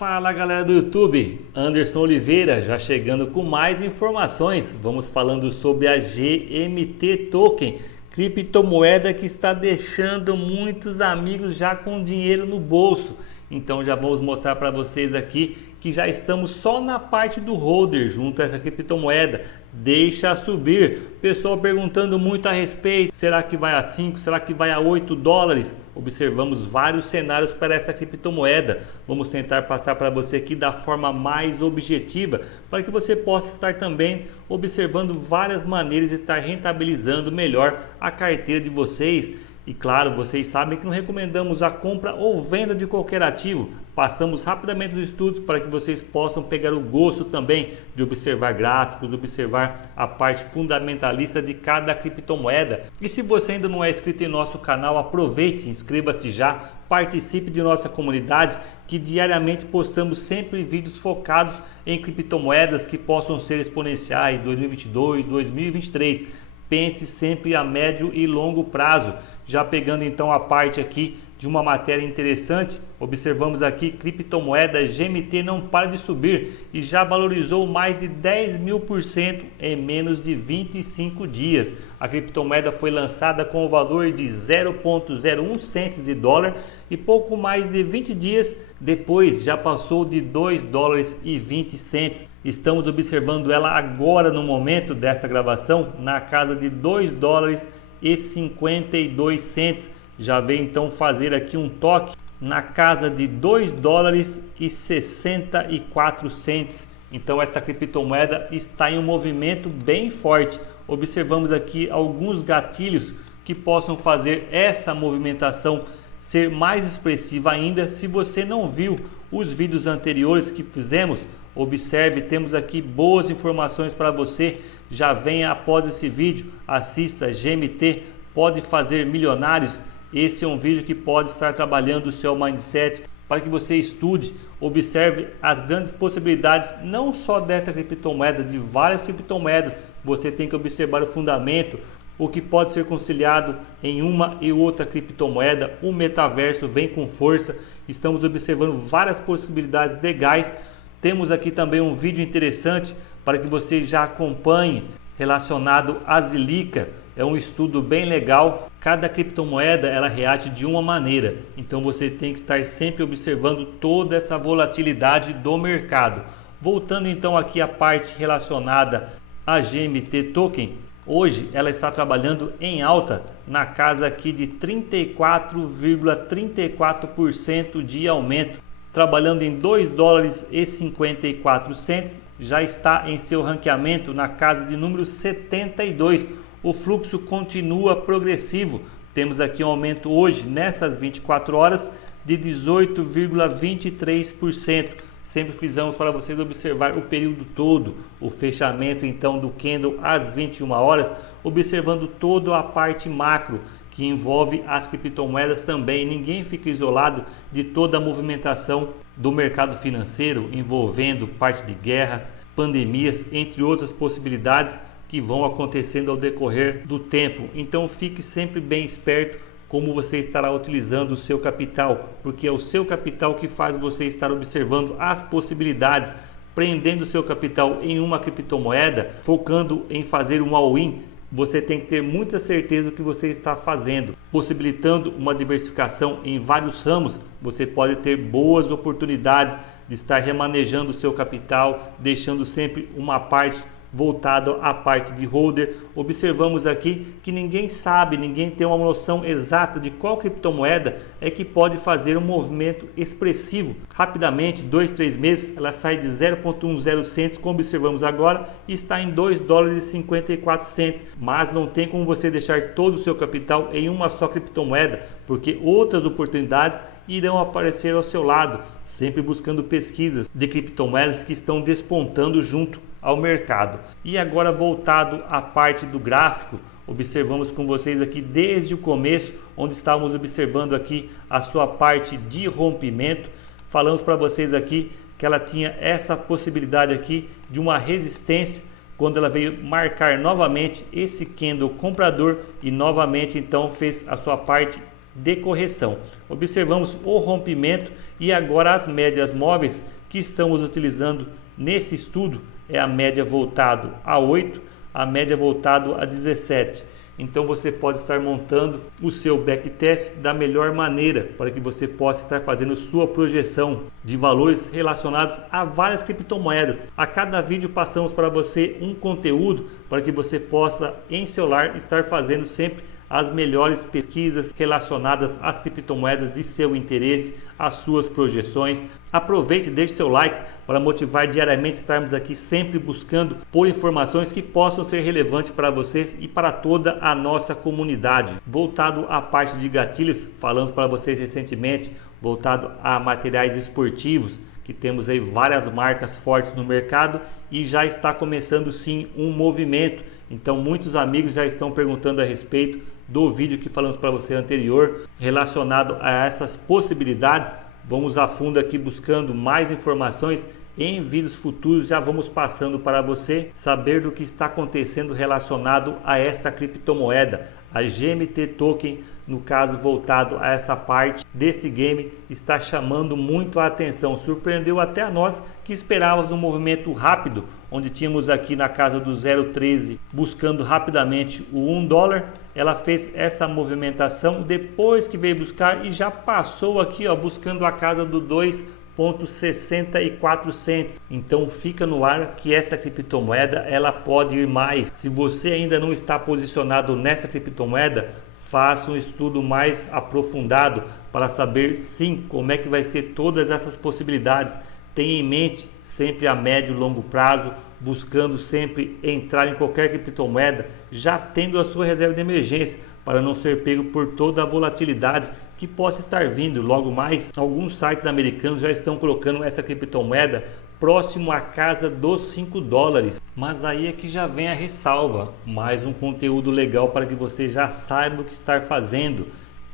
Fala galera do YouTube, Anderson Oliveira já chegando com mais informações. Vamos falando sobre a GMT Token, criptomoeda que está deixando muitos amigos já com dinheiro no bolso. Então já vamos mostrar para vocês aqui que já estamos só na parte do holder junto a essa criptomoeda. Deixa subir. Pessoal perguntando muito a respeito. Será que vai a 5? Será que vai a 8 dólares? Observamos vários cenários para essa criptomoeda. Vamos tentar passar para você aqui da forma mais objetiva, para que você possa estar também observando várias maneiras de estar rentabilizando melhor a carteira de vocês. E claro, vocês sabem que não recomendamos a compra ou venda de qualquer ativo. Passamos rapidamente os estudos para que vocês possam pegar o gosto também de observar gráficos, de observar a parte fundamentalista de cada criptomoeda. E se você ainda não é inscrito em nosso canal, aproveite, inscreva-se já, participe de nossa comunidade, que diariamente postamos sempre vídeos focados em criptomoedas que possam ser exponenciais 2022, 2023. Pense sempre a médio e longo prazo. Já pegando então a parte aqui de uma matéria interessante, observamos aqui criptomoeda GMT não para de subir e já valorizou mais de 10.000% em menos de 25 dias. A criptomoeda foi lançada com o valor de 0,01 cents de dólar e pouco mais de 20 dias depois já passou de 2 dólares e 20 cents. Estamos observando ela agora no momento dessa gravação na casa de 2 dólares e 52 cents. Já veio então fazer aqui um toque na casa de 2 dólares e 64 cents. Então essa criptomoeda está em um movimento bem forte. Observamos aqui alguns gatilhos que possam fazer essa movimentação ser mais expressiva ainda. Se você não viu os vídeos anteriores que fizemos, observe, temos aqui boas informações para você. Já venha após esse vídeo, assista GMT, pode fazer milionários. Esse é um vídeo que pode estar trabalhando o seu mindset para que você estude, observe as grandes possibilidades, não só dessa criptomoeda, de várias criptomoedas. Você tem que observar o fundamento, o que pode ser conciliado em uma e outra criptomoeda. O metaverso vem com força, estamos observando várias possibilidades legais. Temos aqui também um vídeo interessante para que você já acompanhe relacionado à Zilliqa. É um estudo bem legal. Cada criptomoeda ela reage de uma maneira, então você tem que estar sempre observando toda essa volatilidade do mercado. Voltando então aqui à parte relacionada à GMT Token, hoje ela está trabalhando em alta na casa aqui de 34,34% de aumento, trabalhando em 2 dólares e 54 cents, já está em seu ranqueamento na casa de número 72. O fluxo continua progressivo. Temos aqui um aumento hoje, nessas 24 horas, de 18,23%. Sempre fizemos para vocês observar o período todo, o fechamento então do candle às 21 horas, observando toda a parte macro que envolve as criptomoedas também. Ninguém fica isolado de toda a movimentação do mercado financeiro, envolvendo parte de guerras, pandemias, entre outras possibilidades que vão acontecendo ao decorrer do tempo. Então fique sempre bem esperto como você estará utilizando o seu capital, porque é o seu capital que faz você estar observando as possibilidades, prendendo o seu capital em uma criptomoeda, focando em fazer um all-in. Você tem que ter muita certeza do que você está fazendo, possibilitando uma diversificação em vários ramos. Você pode ter boas oportunidades de estar remanejando o seu capital, deixando sempre uma parte voltado à parte de holder. Observamos aqui que ninguém sabe, ninguém tem uma noção exata de qual criptomoeda é que pode fazer um movimento expressivo. Rapidamente, 2, 3 meses, ela sai de 0,10 cents, como observamos agora, e está em 2 dólares e 54 cents. Mas não tem como você deixar todo o seu capital em uma só criptomoeda, porque outras oportunidades irão aparecer ao seu lado, sempre buscando pesquisas de criptomoedas que estão despontando junto ao mercado. E agora, voltado à parte do gráfico, observamos com vocês aqui desde o começo, onde estávamos observando aqui a sua parte de rompimento. Falamos para vocês aqui que ela tinha essa possibilidade aqui de uma resistência, quando ela veio marcar novamente esse candle comprador e novamente então fez a sua parte de correção. Observamos o rompimento e agora as médias móveis que estamos utilizando nesse estudo é a média voltado a 8, a média voltado a 17. Então você pode estar montando o seu backtest da melhor maneira para que você possa estar fazendo sua projeção de valores relacionados a várias criptomoedas. A cada vídeo passamos para você um conteúdo para que você possa em seu lar estar fazendo sempre as melhores pesquisas relacionadas às criptomoedas de seu interesse, às suas projeções. Aproveite e deixe seu like para motivar diariamente estarmos aqui sempre buscando por informações que possam ser relevantes para vocês e para toda a nossa comunidade. Voltado à parte de gatilhos, falamos para vocês recentemente, voltado a materiais esportivos, que temos aí várias marcas fortes no mercado e já está começando sim um movimento. Então muitos amigos já estão perguntando a respeito do vídeo que falamos para você anterior relacionado a essas possibilidades. Vamos a fundo aqui buscando mais informações. Em vídeos futuros já vamos passando para você saber do que está acontecendo relacionado a essa criptomoeda, a GMT Token. No caso voltado a essa parte desse game, está chamando muito a atenção. Surpreendeu até a nós que esperávamos um movimento rápido, onde tínhamos aqui na casa do 0,13 buscando rapidamente o $1. Ela fez essa movimentação depois que veio buscar e já passou aqui buscando a casa do 2,64 cents. Então fica no ar que essa criptomoeda ela pode ir mais. Se você ainda não está posicionado nessa criptomoeda, faça um estudo mais aprofundado para saber sim como é que vai ser todas essas possibilidades. Tenha em mente sempre a médio e longo prazo, buscando sempre entrar em qualquer criptomoeda, já tendo a sua reserva de emergência, para não ser pego por toda a volatilidade que possa estar vindo. Logo mais, alguns sites americanos já estão colocando essa criptomoeda próximo à casa dos $5. Mas aí é que já vem a ressalva, mais um conteúdo legal para que você já saiba o que estar fazendo.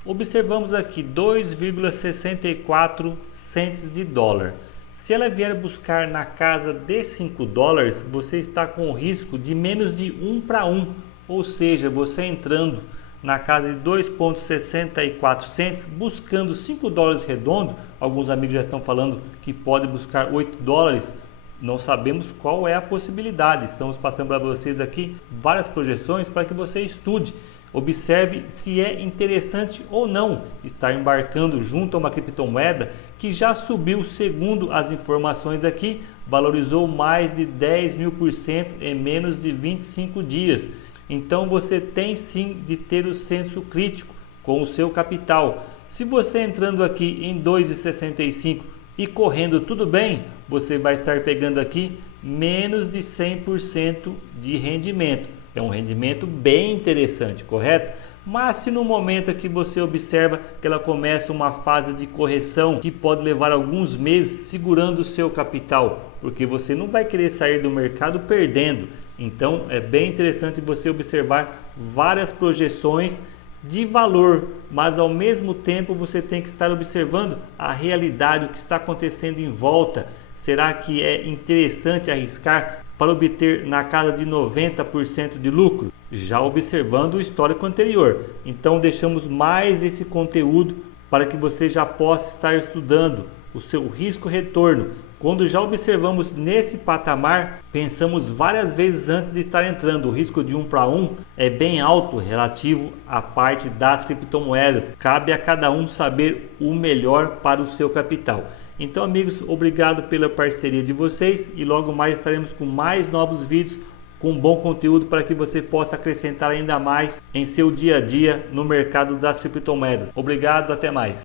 Observamos aqui 2,64 cents de dólar. Se ela vier buscar na casa de $5, você está com o risco de menos de 1 para 1, ou seja, você entrando na casa de 2,64 cents, buscando $5 redondo. Alguns amigos já estão falando que pode buscar $8. Não sabemos qual é a possibilidade. Estamos passando para vocês aqui várias projeções para que você estude. Observe se é interessante ou não estar embarcando junto a uma criptomoeda que já subiu, segundo as informações aqui, valorizou mais de 10.000% em menos de 25 dias. Então você tem sim de ter o senso crítico com o seu capital. Se você entrando aqui em 2,65 e correndo tudo bem, você vai estar pegando aqui menos de 100% de rendimento. É um rendimento bem interessante, correto? Mas se no momento que você observa que ela começa uma fase de correção que pode levar alguns meses segurando o seu capital, porque você não vai querer sair do mercado perdendo. Então é bem interessante você observar várias projeções de valor, mas ao mesmo tempo você tem que estar observando a realidade, o que está acontecendo em volta. Será que é interessante arriscar para obter na casa de 90% de lucro? Já observando o histórico anterior. Então deixamos mais esse conteúdo para que você já possa estar estudando o seu risco-retorno. Quando já observamos nesse patamar, pensamos várias vezes antes de estar entrando. O risco de 1 para 1 é bem alto relativo à parte das criptomoedas. Cabe a cada um saber o melhor para o seu capital. Então, amigos, obrigado pela parceria de vocês e logo mais estaremos com mais novos vídeos com bom conteúdo para que você possa acrescentar ainda mais em seu dia a dia no mercado das criptomoedas. Obrigado, até mais.